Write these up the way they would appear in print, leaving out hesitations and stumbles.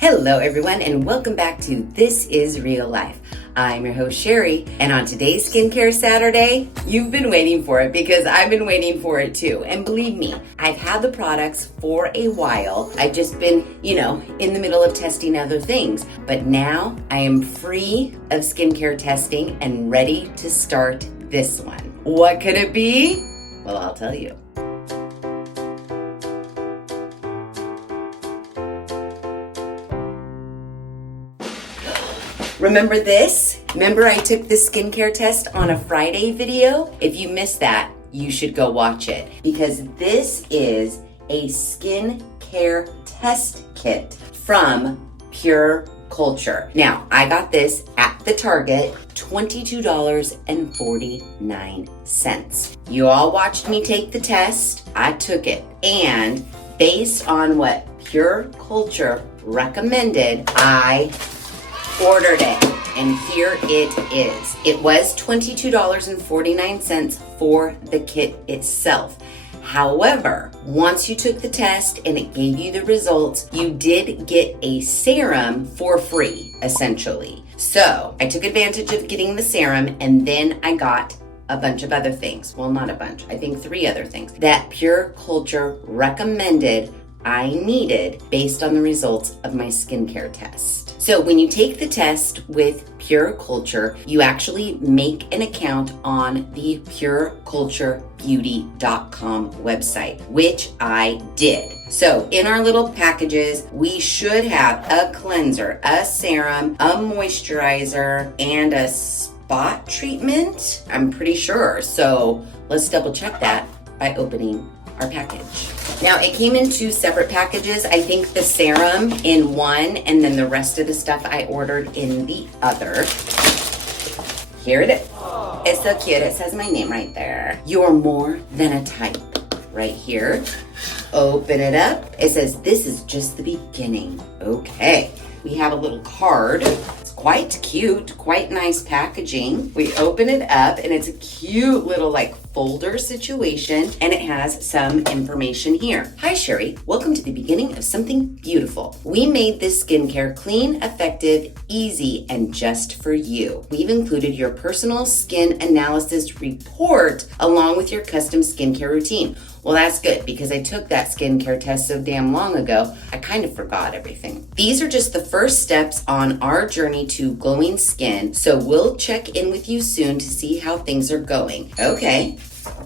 Hello everyone and welcome back to This is Real Life. I'm your host Sheri, and on today's Skincare Saturday, you've been waiting for it because I've been waiting for it too. And believe me, I've had the products for a while. I've just been, in the middle of testing other things. But now I am free of skincare testing and ready to start this one. What could it be? Well, I'll tell you. Remember this? Remember I took the skincare test on a Friday video? If you missed that, you should go watch it because this is a skincare test kit from Pure Culture. Now, I got this at the Target, $22.49. You all watched me take the test. I took it, and based on what Pure Culture recommended, I ordered it, and here it is. It was $22.49 for the kit itself. However, once you took the test and it gave you the results, you did get a serum for free, essentially. So I took advantage of getting the serum, and then I got a bunch of other things. Well, not a bunch, I think 3 other things that Pure Culture recommended I needed based on the results of my skincare test. So when you take the test with Pure Culture, you actually make an account on the pureculturebeauty.com website, which I did. So in our little packages, we should have a cleanser, a serum, a moisturizer, and a spot treatment. I'm pretty sure. So let's double check that by opening our package. Now, it came in 2 separate packages. I think the serum in one, and then the rest of the stuff I ordered in the other. Here it is. It's so cute. It says my name right there. You're more than a type. Right here. Open it up. It says, this is just the beginning. Okay. We have a little card. It's quite cute, quite nice packaging. We open it up, and it's a cute little folder situation, and it has some information here. Hi Sheri, welcome to the beginning of something beautiful. We made this skincare clean, effective, easy, and just for you. We've included your personal skin analysis report along with your custom skincare routine. Well, that's good because I took that skincare test so damn long ago, I kind of forgot everything. These are just the first steps on our journey to glowing skin, so we'll check in with you soon to see how things are going. Okay,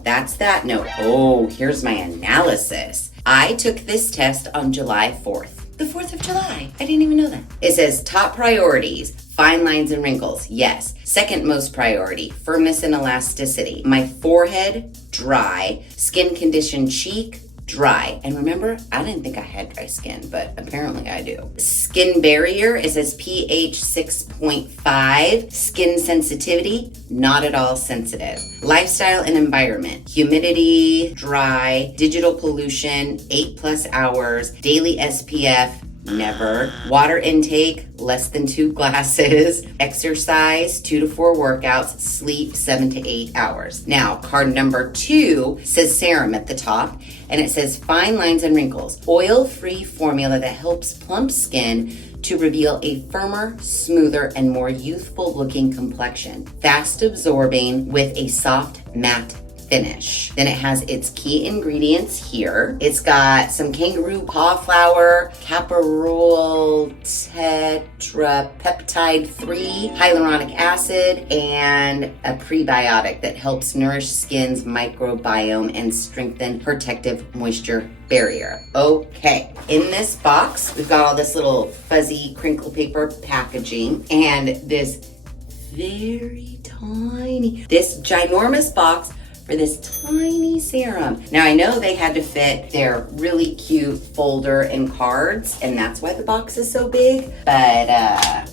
that's that note. Oh, here's my analysis. I took this test on July 4th. The 4th of July. I didn't even know that. It says top priorities, fine lines and wrinkles. Yes. Second most priority, firmness and elasticity. My forehead, dry. Skin condition, cheek, dry. And remember, I didn't think I had dry skin, but apparently I do. Skin barrier, it says pH 6.5. Skin sensitivity, not at all sensitive. Lifestyle and environment, humidity, dry. Digital pollution, 8+ hours. Daily SPF, never. Water intake, less than 2 glasses. Exercise, 2 to 4 workouts. Sleep, 7 to 8 hours. Now, card number 2 says serum at the top, and it says fine lines and wrinkles. Oil-free formula that helps plump skin to reveal a firmer, smoother, and more youthful looking complexion. Fast absorbing with a soft matte finish. Then it has its key ingredients here. It's got some kangaroo paw flower, caparol tetrapeptide 3, hyaluronic acid, and a prebiotic that helps nourish skin's microbiome and strengthen protective moisture barrier. Okay, in this box, we've got all this little fuzzy crinkle paper packaging and this ginormous box for this tiny serum. Now I know they had to fit their really cute folder and cards, and that's why the box is so big, but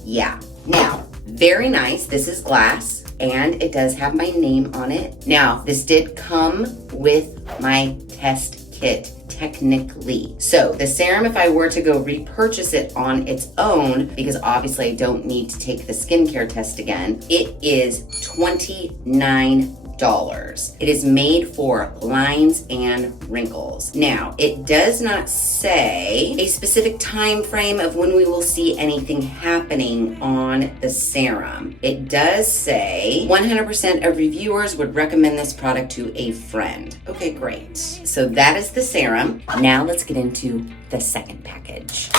yeah. Now, very nice, this is glass, and it does have my name on it. Now, this did come with my test kit, technically. So the serum, if I were to go repurchase it on its own, because obviously I don't need to take the skincare test again, it is $29. It is made for lines and wrinkles. Now, it does not say a specific time frame of when we will see anything happening on the serum. It does say 100% of reviewers would recommend this product to a friend. Okay, great. So that is the serum. Now let's get into the second package.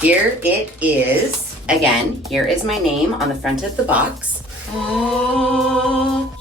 Here it is. Again, here is my name on the front of the box.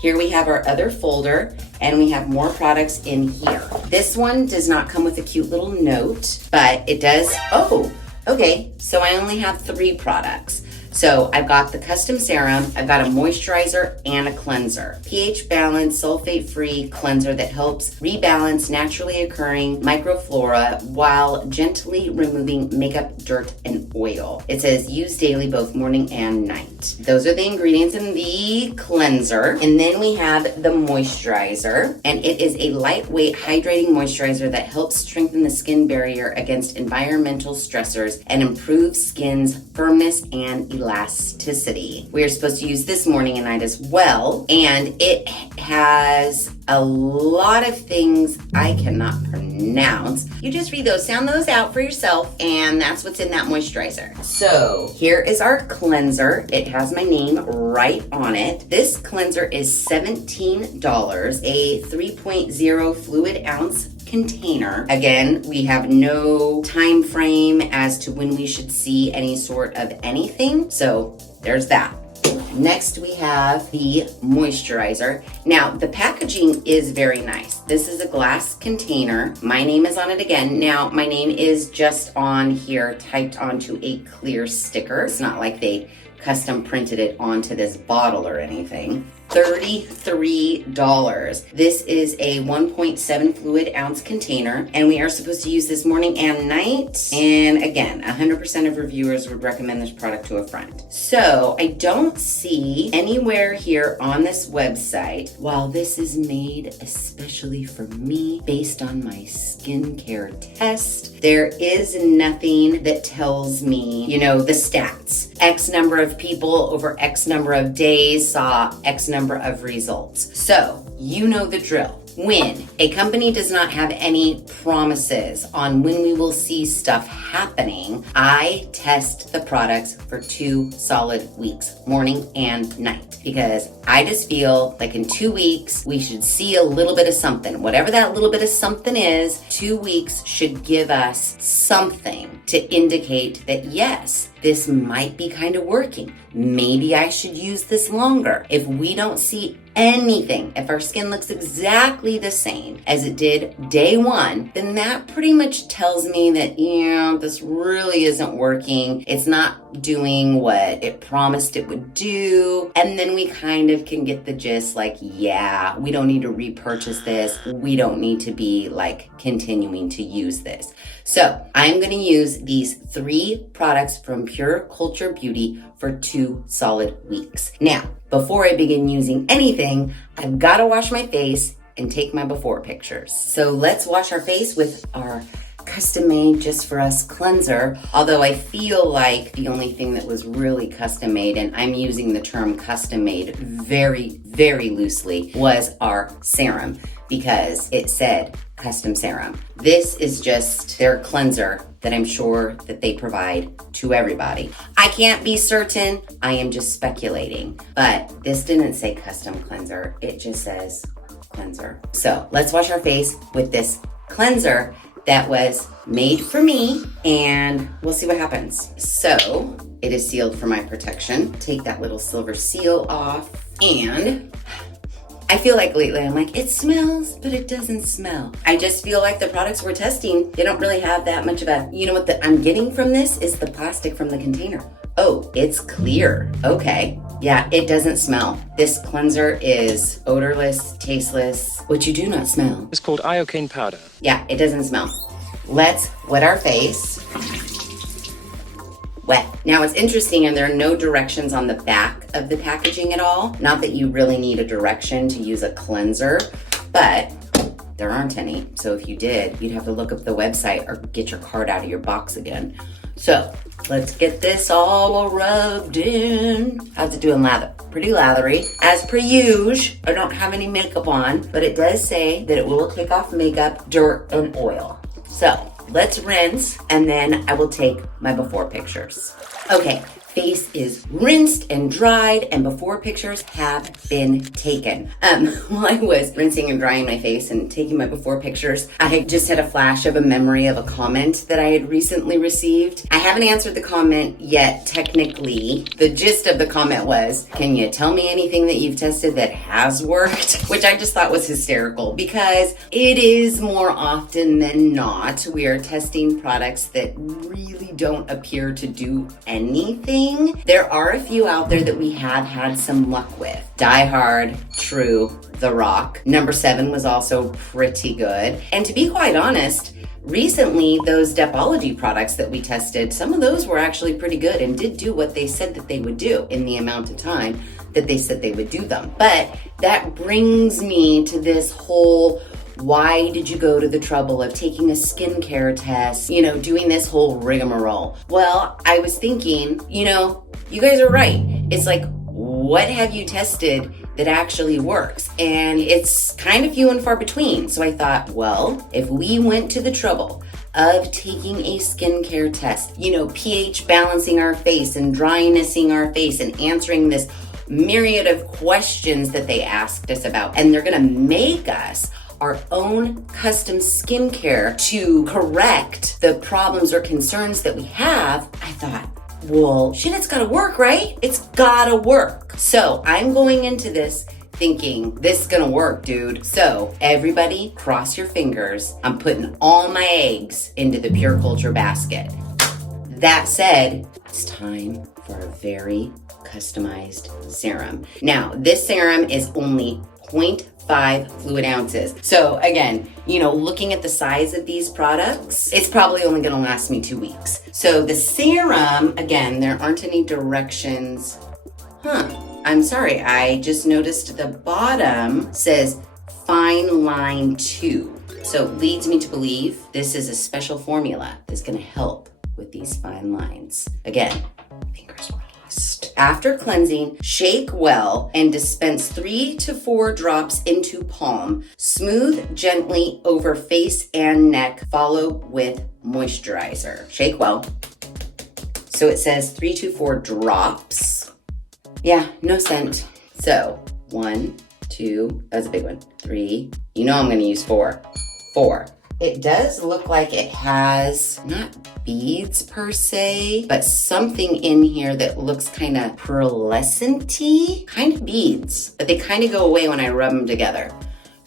Here we have our other folder, and we have more products in here. This one does not come with a cute little note, but it does. Oh, okay. So I only have 3 products. So I've got the custom serum, I've got a moisturizer and a cleanser. pH balanced, sulfate-free cleanser that helps rebalance naturally occurring microflora while gently removing makeup, dirt, and oil. It says use daily both morning and night. Those are the ingredients in the cleanser. And then we have the moisturizer, and it is a lightweight hydrating moisturizer that helps strengthen the skin barrier against environmental stressors and improve skin's firmness and elasticity. We are supposed to use this morning and night as well, and it has a lot of things I cannot pronounce. You just read those, sound those out for yourself, and that's what's in that moisturizer. So here is our cleanser. It has my name right on it. This cleanser is $17, a 3.0 fluid ounce container. Again, we have no time frame as to when we should see any sort of anything. So there's that. Next, we have the moisturizer. Now, the packaging is very nice. This is a glass container. My name is on it again. Now, my name is just on here, typed onto a clear sticker. It's not like they custom printed it onto this bottle or anything. $33. This is a 1.7 fluid ounce container, and we are supposed to use this morning and night. And again, 100% of reviewers would recommend this product to a friend. So I don't see anywhere here on this website, while this is made especially for me based on my skincare test, there is nothing that tells me, the stats. X number of people over X number of days saw X number of results. So, you know the drill. When a company does not have any promises on when we will see stuff happening, I test the products for 2 solid weeks, morning and night, because I just feel like in 2 weeks, we should see a little bit of something. Whatever that little bit of something is, 2 weeks should give us something to indicate that yes, this might be kind of working. Maybe I should use this longer. If we don't see anything, if our skin looks exactly the same as it did day 1, then that pretty much tells me that, this really isn't working. It's not doing what it promised it would do. And then we kind of can get the gist like, yeah, we don't need to repurchase this. We don't need to be continuing to use this. So I'm going to use these 3 products from Pure Culture Beauty for 2 solid weeks. Now, before I begin using anything, I've got to wash my face and take my before pictures. So let's wash our face with our custom made just for us cleanser. Although I feel like the only thing that was really custom made, and I'm using the term custom made very, very loosely, was our serum, because it said custom serum. This is just their cleanser that I'm sure that they provide to everybody. I can't be certain, I am just speculating, but this didn't say custom cleanser, it just says cleanser. So let's wash our face with this cleanser that was made for me, and we'll see what happens. So it is sealed for my protection. Take that little silver seal off, and I feel like lately I'm like, it smells, but it doesn't smell. I just feel like the products we're testing, they don't really have that much of a, what I'm getting from this is the plastic from the container. Oh, it's clear. Okay. Yeah, it doesn't smell. This cleanser is odorless, tasteless, which you do not smell. It's called iocane powder. Yeah, it doesn't smell. Let's wet our face. Wet. Now it's interesting, and there are no directions on the back of the packaging at all. Not that you really need a direction to use a cleanser, but there aren't any. So if you did, you'd have to look up the website or get your card out of your box again. So Let's get this all rubbed in. How's it doing lather? Pretty lathery. As per usual, I don't have any makeup on, but it does say that it will take off makeup, dirt, and oil. So let's rinse, and then I will take my before pictures. Okay. Face is rinsed and dried, and before pictures have been taken. While I was rinsing and drying my face and taking my before pictures, I just had a flash of a memory of a comment that I had recently received. I haven't answered the comment yet, technically. The gist of the comment was, can you tell me anything that you've tested that has worked? Which I just thought was hysterical, because it is more often than not, we are testing products that really don't appear to do anything. There are a few out there that we have had some luck with. Die Hard, True, The Rock. Number 7 was also pretty good. And to be quite honest, recently those Depology products that we tested, some of those were actually pretty good and did do what they said that they would do in the amount of time that they said they would do them. But that brings me to this whole, why did you go to the trouble of taking a skincare test, doing this whole rigmarole? Well, I was thinking, you guys are right. It's like, what have you tested that actually works? And it's kind of few and far between. So I thought, well, if we went to the trouble of taking a skincare test, pH balancing our face and drynessing our face and answering this myriad of questions that they asked us about, and they're gonna make us our own custom skincare to correct the problems or concerns that we have, I thought, well, shit, it's gotta work, right? It's gotta work. So I'm going into this thinking, this is gonna work, dude. So everybody cross your fingers. I'm putting all my eggs into the Pure Culture basket. That said, it's time for a very customized serum. Now, this serum is only 0.5 fluid ounces. So again, looking at the size of these products, it's probably only gonna last me 2 weeks. So the serum, again, there aren't any directions. I'm sorry, I just noticed the bottom says Fine Line 2. So it leads me to believe this is a special formula that's gonna help with these fine lines. Again, fingers crossed. After cleansing, shake well and dispense 3 to 4 drops into palm. Smooth gently over face and neck, follow with moisturizer. Shake well. So it says 3 to 4 drops. Yeah, no scent. So 1, 2, that's a big one. 3, I'm gonna use 4. 4. It does look like it has not beads per se, but something in here that looks kind of pearlescent-y, kind of beads, but they kind of go away when I rub them together.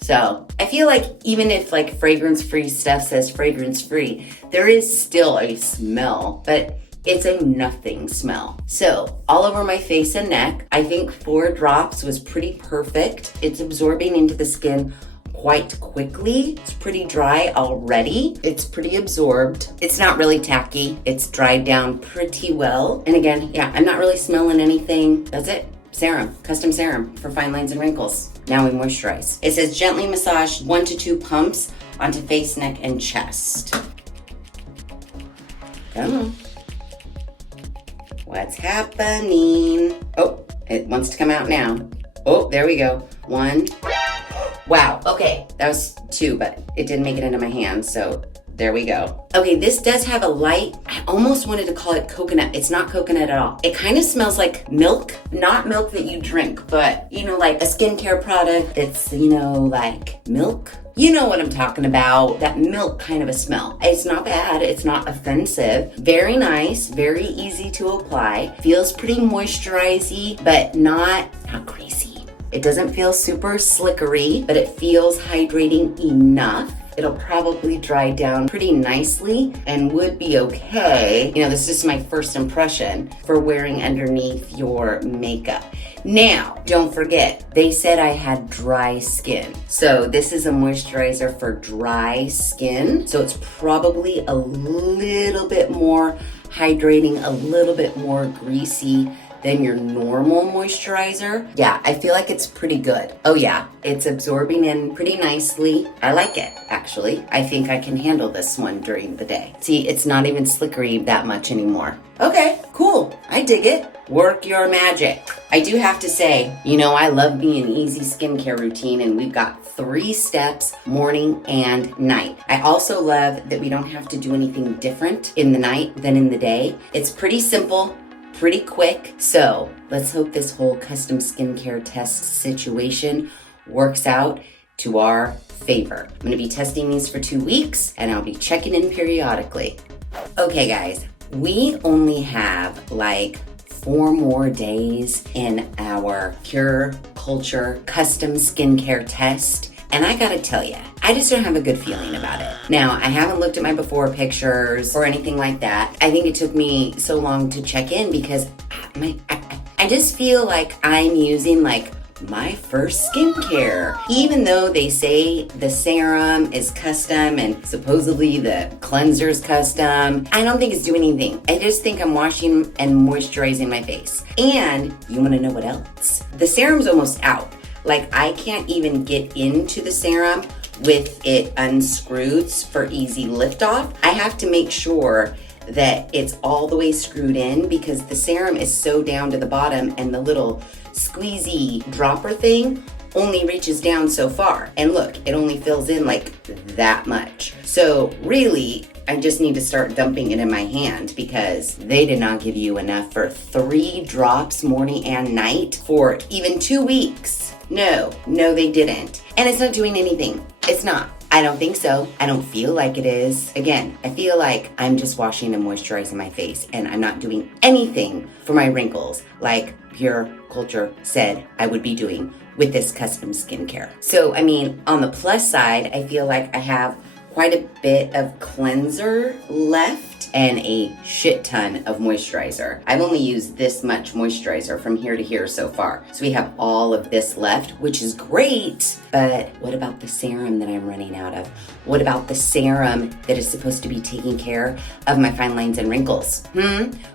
So I feel like even if fragrance-free stuff says fragrance-free, there is still a smell, but it's a nothing smell. So all over my face and neck, I think 4 drops was pretty perfect. It's absorbing into the skin quite quickly. It's pretty dry already. It's pretty absorbed. It's not really tacky. It's dried down pretty well. And again, yeah, I'm not really smelling anything. That's it. Serum, custom serum for fine lines and wrinkles. Now we moisturize. It says gently massage 1 to 2 pumps onto face, neck, and chest. Come on. What's happening? Oh, it wants to come out now. Oh, there we go. 1. Wow, okay, that was 2, but it didn't make it into my hand, so there we go. Okay, this does have a light, I almost wanted to call it coconut. It's not coconut at all. It kind of smells like milk, not milk that you drink, but like a skincare product that's, like milk. You know what I'm talking about, that milk kind of a smell. It's not bad, it's not offensive. Very nice, very easy to apply. Feels pretty moisturizing, but not greasy. It doesn't feel super slickery, but it feels hydrating enough. It'll probably dry down pretty nicely and would be okay. This is my first impression for wearing underneath your makeup. Now, don't forget, they said I had dry skin. So this is a moisturizer for dry skin. So it's probably a little bit more hydrating, a little bit more greasy than your normal moisturizer. Yeah, I feel like it's pretty good. Oh yeah, it's absorbing in pretty nicely. I like it, actually. I think I can handle this one during the day. See, it's not even slickery that much anymore. Okay, cool. I dig it. Work your magic. I do have to say, I love me an easy skincare routine, and we've got 3 steps, morning and night. I also love that we don't have to do anything different in the night than in the day. It's pretty simple, pretty quick. So let's hope this whole custom skincare test situation works out to our favor. I'm gonna be testing these for 2 weeks, and I'll be checking in periodically. Okay guys, we only have like 4 more days in our Pure Culture custom skincare test. And I gotta tell you, I just don't have a good feeling about it. Now, I haven't looked at my before pictures or anything like that. I think it took me so long to check in because I just feel like I'm using like my first skincare. Even though they say the serum is custom and supposedly the cleanser's custom, I don't think it's doing anything. I just think I'm washing and moisturizing my face. And you wanna know what else? The serum's almost out. Like I can't even get into the serum with it unscrewed for easy liftoff. I have to make sure that it's all the way screwed in because the serum is so down to the bottom and the little squeezy dropper thing only reaches down so far. And look, it only fills in like that much. So really, I just need to start dumping it in my hand because they did not give you enough for 3 drops morning and night for even 2 weeks. No, they didn't. And it's not doing anything. It's not. I don't think so. I don't feel like it is. Again, I feel like I'm just washing and moisturizing my face and I'm not doing anything for my wrinkles like Pure Culture said I would be doing with this custom skincare. So, I mean, on the plus side, I feel like I have quite a bit of cleanser left and a shit ton of moisturizer. I've only used this much moisturizer from here to here so far. So we have all of this left, which is great, but what about the serum that I'm running out of? What about the serum that is supposed to be taking care of my fine lines and wrinkles?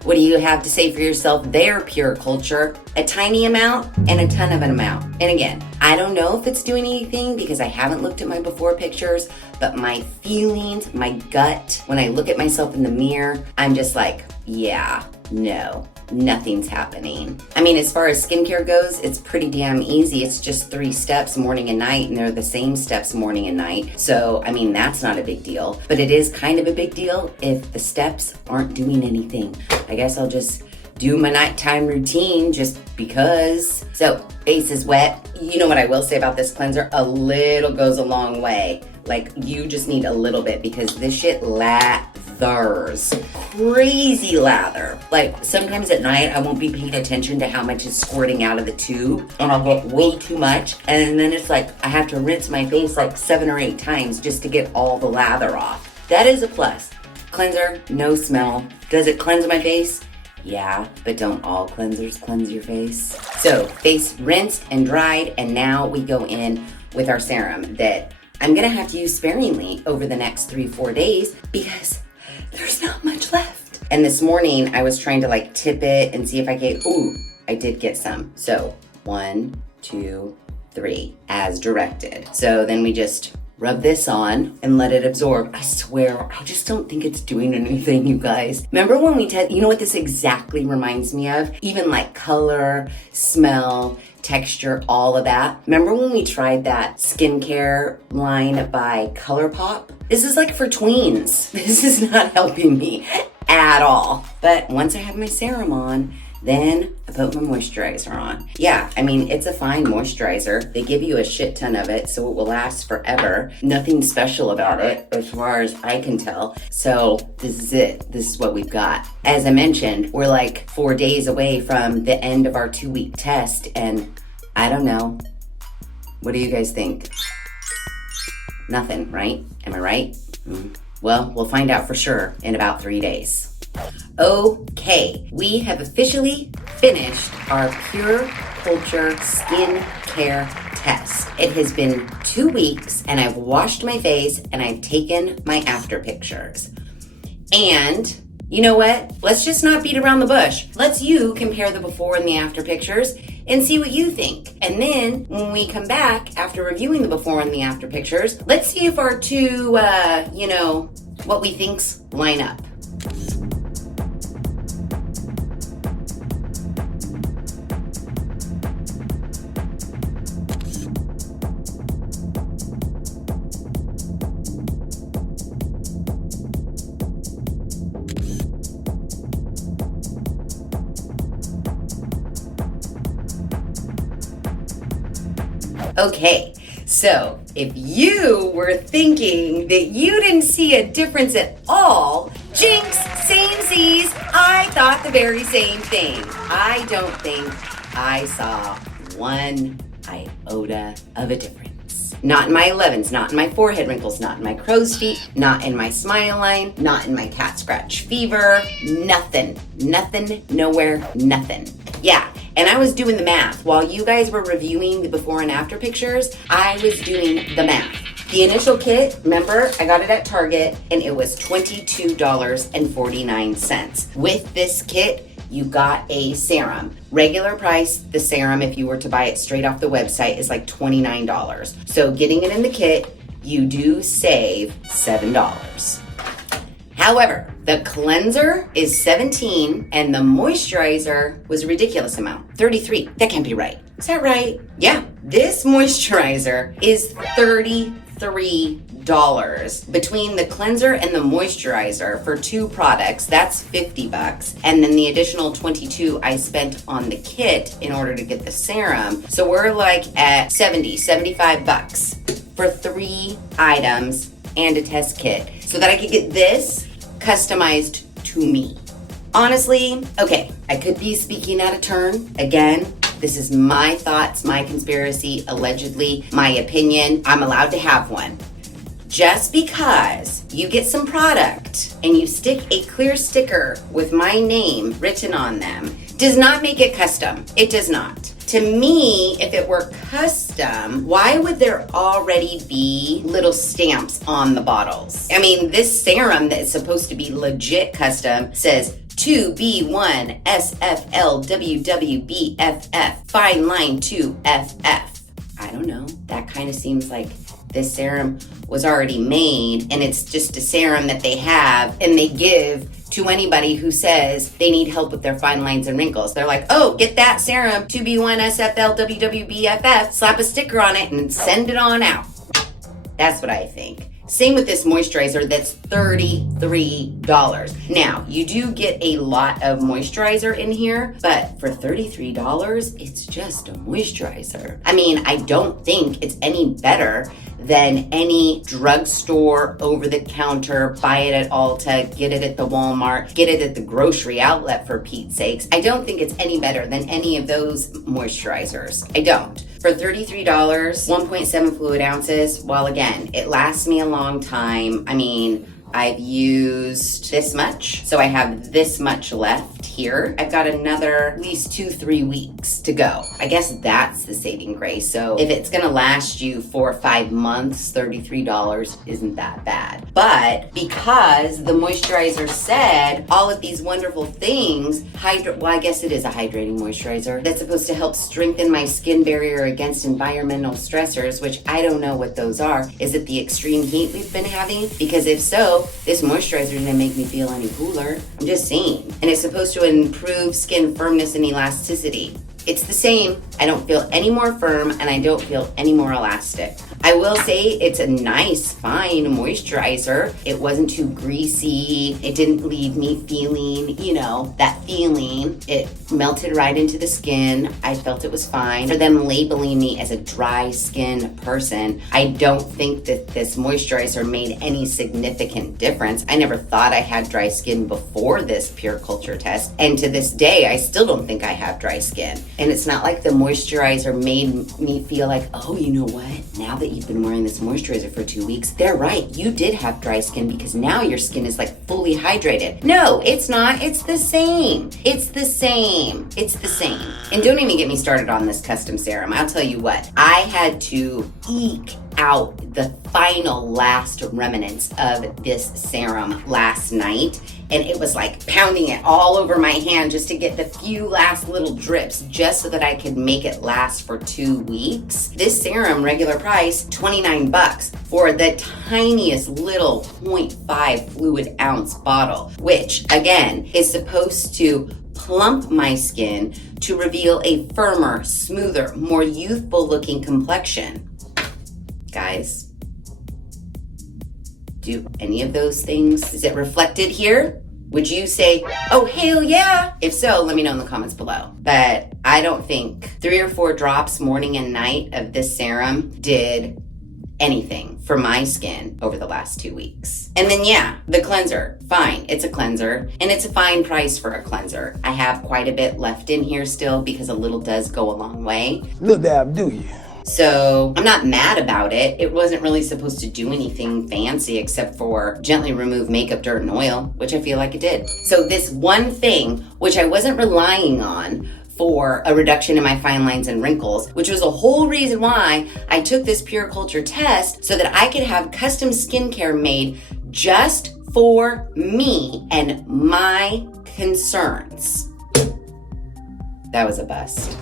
What do you have to say for yourself there, Pure Culture? A tiny amount and a ton of an amount. And again, I don't know if it's doing anything because I haven't looked at my before pictures, but my feelings, my gut, when I look at myself in the mirror, I'm just like, yeah, no, nothing's happening. I mean, as far as skincare goes, it's pretty damn easy. It's just 3 steps morning and night, and they're the same steps morning and night. So, I mean, that's not a big deal, but it is kind of a big deal if the steps aren't doing anything. I guess I'll just do my nighttime routine just because. So, face is wet. You know what I will say about this cleanser? A little goes a long way. Like, you just need a little bit because this shit lathers. Crazy lather. Like, sometimes at night, I won't be paying attention to how much is squirting out of the tube, and I'll get way too much, and then it's like I have to rinse my face like 7 or 8 times just to get all the lather off. That is a plus. Cleanser, no smell. Does it cleanse my face? Yeah, but don't all cleansers cleanse your face? So, face rinsed and dried, and now we go in with our serum that I'm gonna have to use sparingly over the next 3-4 days because there's not much left. And this morning I was trying to like tip it and see if I get, I did get some. So 1, 2, 3, as directed. So then we just rub this on and let it absorb. I swear, I just don't think it's doing anything, you guys. Remember when we you know what this exactly reminds me of? Even like color, smell, texture, all of that. Remember when we tried that skincare line by ColourPop? This is like for tweens. This is not helping me at all. But once I have my serum on, then I put my moisturizer on. Yeah, I mean, it's a fine moisturizer. They give you a shit ton of it, so it will last forever. Nothing special about it, as far as I can tell. So this is it. This is what we've got. As I mentioned, we're like 4 days away from the end of our 2-week test, and I don't know. What do you guys think? Nothing, right? Am I right? Well, we'll find out for sure in about 3 days. Okay, we have officially finished our Pure Culture skincare test. It has been 2 weeks and I've washed my face and I've taken my after pictures. And You know what? Let's just not beat around the bush. Let's you compare the before and the after pictures and see what you think. And then when we come back after reviewing the before and the after pictures, let's see if our two, what we thinks line up. Okay, so if you were thinking that you didn't see a difference at all, jinx, samesies, I thought the very same thing. I don't think I saw one iota of a difference. Not in my 11s, not in my forehead wrinkles, not in my crow's feet, not in my smile line, not in my cat scratch fever, nothing, nowhere, nothing. Yeah, and I was doing the math. While you guys were reviewing the before and after pictures, I was doing the math. The initial kit, remember, I got it at Target, and it was $22.49. With this kit, you got a serum. Regular price, the serum, if you were to buy it straight off the website, is like $29. So getting it in the kit, you do save $7. However, the cleanser is $17 and the moisturizer was a ridiculous amount, $33. That can't be right. Is that right? Yeah, this moisturizer is $33. Between the cleanser and the moisturizer for two products, that's $50. And then the additional $22 I spent on the kit in order to get the serum. So we're like at $75 for 3 items and a test kit so that I could get this customized to me. Honestly, okay, I could be speaking out of turn. Again, this is my thoughts, my conspiracy, allegedly, my opinion. I'm allowed to have one. Just because you get some product and you stick a clear sticker with my name written on them does not make it custom. It does not. To me, if it were custom, why would there already be little stamps on the bottles? I mean, this serum that is supposed to be legit custom says 2B1 SFLWWBFF, fine line 2FF. I don't know. That kind of seems like this serum was already made and it's just a serum that they have and they give to anybody who says they need help with their fine lines and wrinkles. They're like, oh, get that serum, 2B1 SFLWWBFF, slap a sticker on it and send it on out. That's what I think. Same with this moisturizer that's $33. Now, you do get a lot of moisturizer in here, but for $33, it's just a moisturizer. I mean, I don't think it's any better than any drugstore, over-the-counter, buy it at Ulta, get it at the Walmart, get it at the grocery outlet for Pete's sakes. I don't think it's any better than any of those moisturizers. I don't. For $33, 1.7 fluid ounces, well, again, it lasts me a long time. I mean, I've used this much, so I have this much left here. I've got another at least 2-3 weeks to go. I guess that's the saving grace. So if it's gonna last you 4 or 5 months, $33 isn't that bad. But because the moisturizer said all of these wonderful things, well, I guess it is a hydrating moisturizer that's supposed to help strengthen my skin barrier against environmental stressors, which I don't know what those are. Is it the extreme heat we've been having? Because if so, this moisturizer didn't make me feel any cooler. I'm just saying. And it's supposed to improve skin firmness and elasticity. It's the same. I don't feel any more firm and I don't feel any more elastic. I will say it's a nice, fine moisturizer. It wasn't too greasy. It didn't leave me feeling, that feeling. It melted right into the skin. I felt it was fine. For them labeling me as a dry skin person, I don't think that this moisturizer made any significant difference. I never thought I had dry skin before this Pure Culture test. And to this day, I still don't think I have dry skin. And it's not like the moisturizer made me feel like, oh, you know what? Now that you've been wearing this moisturizer for 2 weeks, they're right. You did have dry skin because now your skin is like fully hydrated. No, it's not. It's the same. It's the same. It's the same. And don't even get me started on this custom serum. I'll tell you what, I had to eke out the final last remnants of this serum last night. and it was like pounding it all over my hand just to get the few last little drips just so that I could make it last for 2 weeks. This serum, regular price, $29 for the tiniest little 0.5 fluid ounce bottle, which again is supposed to plump my skin to reveal a firmer, smoother, more youthful looking complexion. Guys, do any of those things, is it reflected here? Would you say, oh, hell yeah? If so, let me know in the comments below. But I don't think 3 or 4 drops morning and night of this serum did anything for my skin over the last 2 weeks. And then yeah, the cleanser, fine, it's a cleanser and it's a fine price for a cleanser. I have quite a bit left in here still because a little does go a long way. Little dab, do you? So I'm not mad about it. It wasn't really supposed to do anything fancy except for gently remove makeup, dirt, and oil, which I feel like it did. So this one thing, which I wasn't relying on for a reduction in my fine lines and wrinkles, which was a whole reason why I took this Pure Culture test so that I could have custom skincare made just for me and my concerns. That was a bust.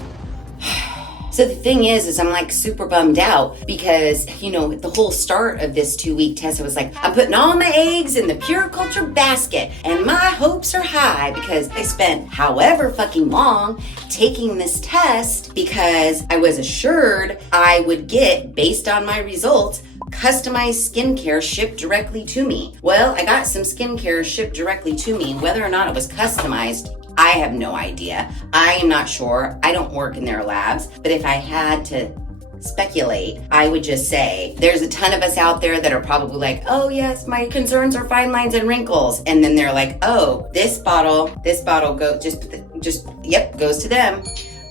So the thing is I'm like super bummed out because, you know, the whole start of this 2-week test, I was like, I'm putting all my eggs in the Pure Culture basket and my hopes are high because I spent however fucking long taking this test because I was assured I would get, based on my results, customized skincare shipped directly to me. Well, I got some skincare shipped directly to me, and whether or not it was customized, I have no idea. I am not sure. I don't work in their labs, but if I had to speculate, I would just say there's a ton of us out there that are probably like, oh yes, my concerns are fine lines and wrinkles, and then they're like, oh, this bottle go goes to them.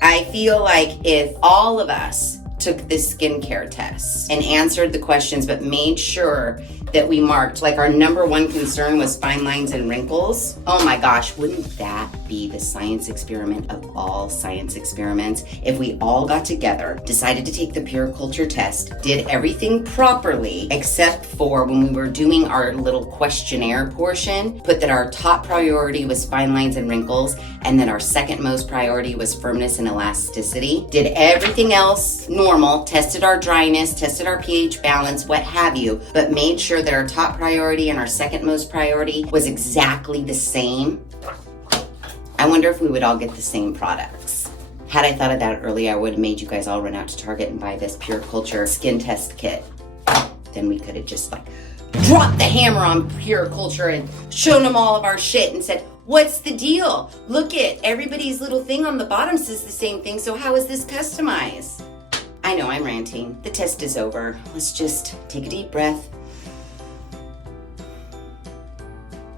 I feel like if all of us took this skincare test and answered the questions but made sure that we marked, like our number one concern was fine lines and wrinkles. Oh my gosh, wouldn't that be the science experiment of all science experiments if we all got together, decided to take the Pure Culture test, did everything properly except for when we were doing our little questionnaire portion, put that our top priority was fine lines and wrinkles, and then our second most priority was firmness and elasticity, did everything else normal, tested our dryness, tested our pH balance, what have you, but made sure that our top priority and our second most priority was exactly the same. I wonder if we would all get the same products. Had I thought of that earlier, I would have made you guys all run out to Target and buy this Pure Culture skin test kit. Then we could have just like dropped the hammer on Pure Culture and shown them all of our shit and said, what's the deal? Look at everybody's little thing on the bottom says the same thing, so how is this customized? I know I'm ranting. The test is over. Let's just take a deep breath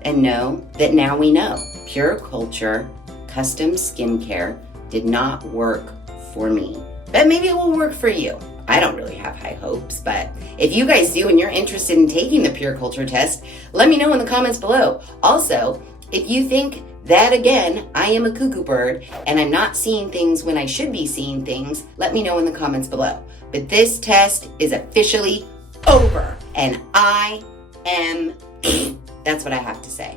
and know that now we know Pure Culture custom skincare did not work for me. But maybe it will work for you. I don't really have high hopes, but if you guys do and you're interested in taking the Pure Culture test, let me know in the comments below. Also, if you think that again, I am a cuckoo bird and I'm not seeing things when I should be seeing things, let me know in the comments below. But this test is officially over and I am that's what I have to say.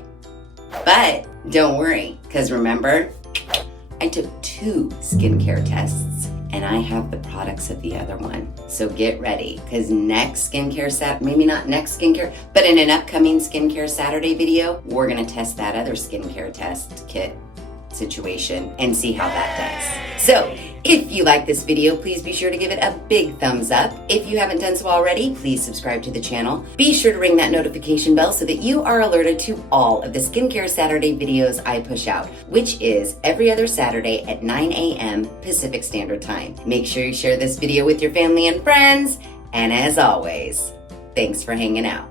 But don't worry, because remember, I took 2 skincare tests and I have the products of the other one. So get ready, because next skincare maybe not next skincare, but in an upcoming skincare Saturday video, we're gonna test that other skincare test kit situation and see how that does. So if you like this video, please be sure to give it a big thumbs up. If you haven't done so already, please subscribe to the channel. Be sure to ring that notification bell so that you are alerted to all of the Skincare Saturday videos I push out, which is every other Saturday at 9 a.m. Pacific Standard Time. Make sure you share this video with your family and friends. And as always, thanks for hanging out.